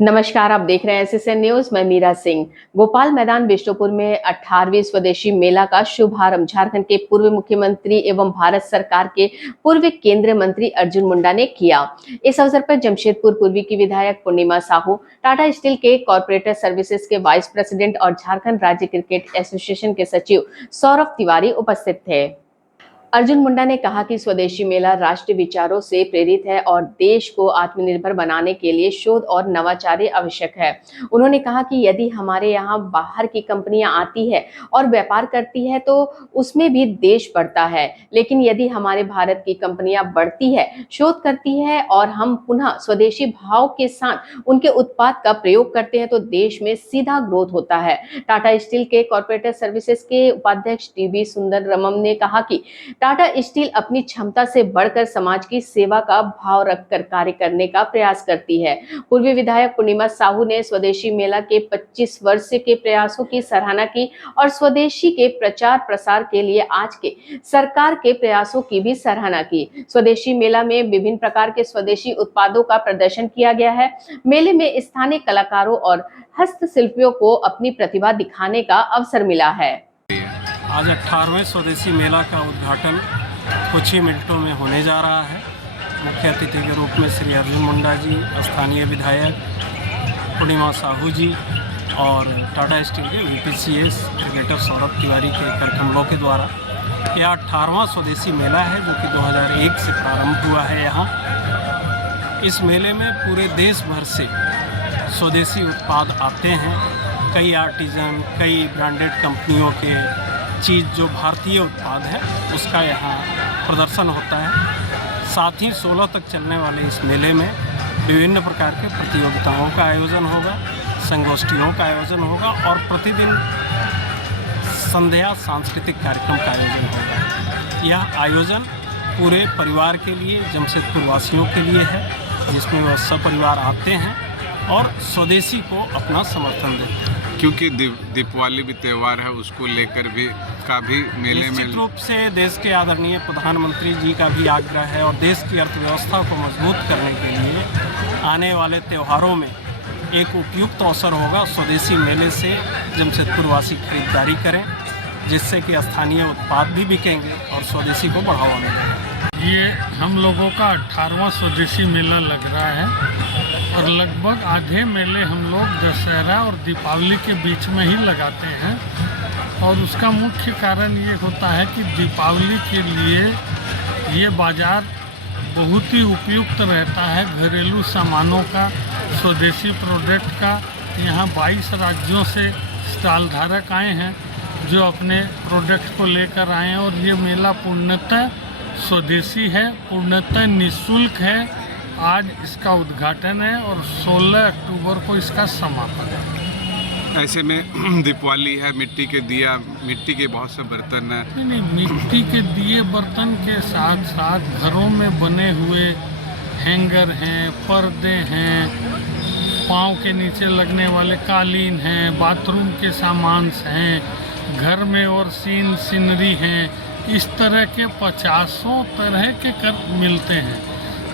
नमस्कार, आप देख रहे हैं एसएसएन न्यूज। मैं मीरा सिंह। गोपाल मैदान बिष्टुपुर में 18वीं स्वदेशी मेला का शुभारंभ झारखंड के पूर्व मुख्यमंत्री एवं भारत सरकार के पूर्व केंद्रीय मंत्री अर्जुन मुंडा ने किया। इस अवसर पर जमशेदपुर पूर्वी की विधायक पूर्णिमा साहू, टाटा स्टील के कॉर्पोरेट सर्विसेज के वाइस प्रेसिडेंट और झारखंड राज्य क्रिकेट एसोसिएशन के सचिव सौरभ तिवारी उपस्थित थे। अर्जुन मुंडा ने कहा कि स्वदेशी मेला राष्ट्रीय विचारों से प्रेरित है और देश को आत्मनिर्भर बनाने के लिए शोध और नवाचार आवश्यक है। उन्होंने कहा कि यदि हमारे यहाँ बाहर की कंपनियां आती है और व्यापार करती है तो उसमें भी देश बढ़ता है, लेकिन यदि हमारे भारत की कंपनियां बढ़ती है, शोध करती है और हम पुनः स्वदेशी भाव के साथ उनके उत्पाद का प्रयोग करते हैं तो देश में सीधा ग्रोथ होता है। टाटा स्टील के कॉर्पोरेट सर्विसेज के उपाध्यक्ष टीबी सुंदर रमन ने कहा कि टाटा स्टील अपनी क्षमता से बढ़कर समाज की सेवा का भाव रखकर कार्य करने का प्रयास करती है। पूर्व विधायक पूर्णिमा साहू ने स्वदेशी मेला के 25 वर्ष के प्रयासों की सराहना की और स्वदेशी के प्रचार प्रसार के लिए आज के सरकार के प्रयासों की भी सराहना की। स्वदेशी मेला में विभिन्न प्रकार के स्वदेशी उत्पादों का प्रदर्शन किया गया है। मेले में स्थानीय कलाकारों और हस्तशिल्पियों को अपनी प्रतिभा दिखाने का अवसर मिला है। आज 18वें स्वदेशी मेला का उद्घाटन कुछ ही मिनटों में होने जा रहा है। मुख्य अतिथि के रूप में श्री अर्जुन मुंडा जी, स्थानीय विधायक पूर्णिमा साहू जी और टाटा स्टील के वीपीसीएस क्रिकेटर सौरभ तिवारी के करकमलों के द्वारा यह 18वां स्वदेशी मेला है जो कि 2001 से प्रारंभ हुआ है। यहाँ इस मेले में पूरे देश भर से स्वदेशी उत्पाद आते हैं। कई आर्टिजन, कई ब्रांडेड कंपनियों के चीज़ जो भारतीय उत्पाद है उसका यहाँ प्रदर्शन होता है। साथ ही 16 तक चलने वाले इस मेले में विभिन्न प्रकार के प्रतियोगिताओं का आयोजन होगा, संगोष्ठियों का आयोजन होगा और प्रतिदिन संध्या सांस्कृतिक कार्यक्रम का आयोजन होगा। यह आयोजन पूरे परिवार के लिए, जमशेदपुर वासियों के लिए है, जिसमें वह सब परिवार आते हैं और स्वदेशी को अपना समर्थन देते हैं। क्योंकि दीपावली भी त्यौहार है, उसको लेकर भी काफ़ी मेले में निश्चित रूप से देश के आदरणीय प्रधानमंत्री जी का भी आग्रह है और देश की अर्थव्यवस्था को मजबूत करने के लिए आने वाले त्योहारों में एक उपयुक्त अवसर होगा। स्वदेशी मेले से जमशेदपुर वासी खरीदारी करें, जिससे कि स्थानीय उत्पाद भी बिकेंगे और स्वदेशी को बढ़ावा मिलेगा। ये हम लोगों का 18वां स्वदेशी मेला लग रहा है और लगभग आधे मेले हम लोग दशहरा और दीपावली के बीच में ही लगाते हैं। और उसका मुख्य कारण ये होता है कि दीपावली के लिए ये बाज़ार बहुत ही उपयुक्त रहता है घरेलू सामानों का, स्वदेशी प्रोडक्ट का। यहाँ 22 राज्यों से स्टॉल धारक आए हैं जो अपने प्रोडक्ट को लेकर आए हैं और ये मेला पूर्णतः स्वदेशी है, पूर्णतः निःशुल्क है। आज इसका उद्घाटन है और 16 अक्टूबर को इसका समापन है। ऐसे में दीपावली है, मिट्टी के दिया, मिट्टी के बहुत से बर्तन हैं। नहीं, मिट्टी के दिए बर्तन के साथ साथ घरों में बने हुए हैंगर हैं, पर्दे हैं, पाँव के नीचे लगने वाले कालीन हैं, बाथरूम के सामान हैं, घर में और सीनरी हैं। इस तरह के 50 तरह के मिलते हैं।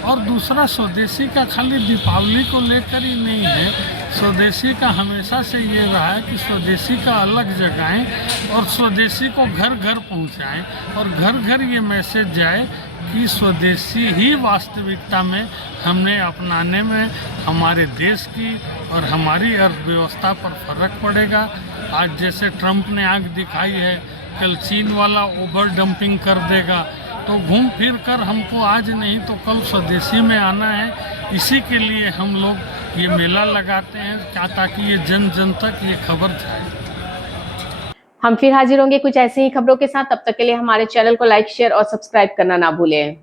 और दूसरा, स्वदेशी का खाली दीपावली को लेकर ही नहीं है, स्वदेशी का हमेशा से ये रहा है कि स्वदेशी का अलग जगाएं और स्वदेशी को घर घर पहुंचाएं और घर घर ये मैसेज जाए कि स्वदेशी ही वास्तविकता में हमने अपनाने में हमारे देश की और हमारी अर्थव्यवस्था पर फर्क पड़ेगा। आज जैसे ट्रंप ने आंख दिखाई है, कल चीन वाला ओवर डंपिंग कर देगा, तो घूम फिर कर हमको आज नहीं तो कल स्वदेशी में आना है। इसी के लिए हम लोग ये मेला लगाते हैं ताकि ये जन जन तक ये खबर जाए। हम फिर हाजिर होंगे कुछ ऐसी ही खबरों के साथ। तब तक के लिए हमारे चैनल को लाइक, शेयर और सब्सक्राइब करना ना भूलें।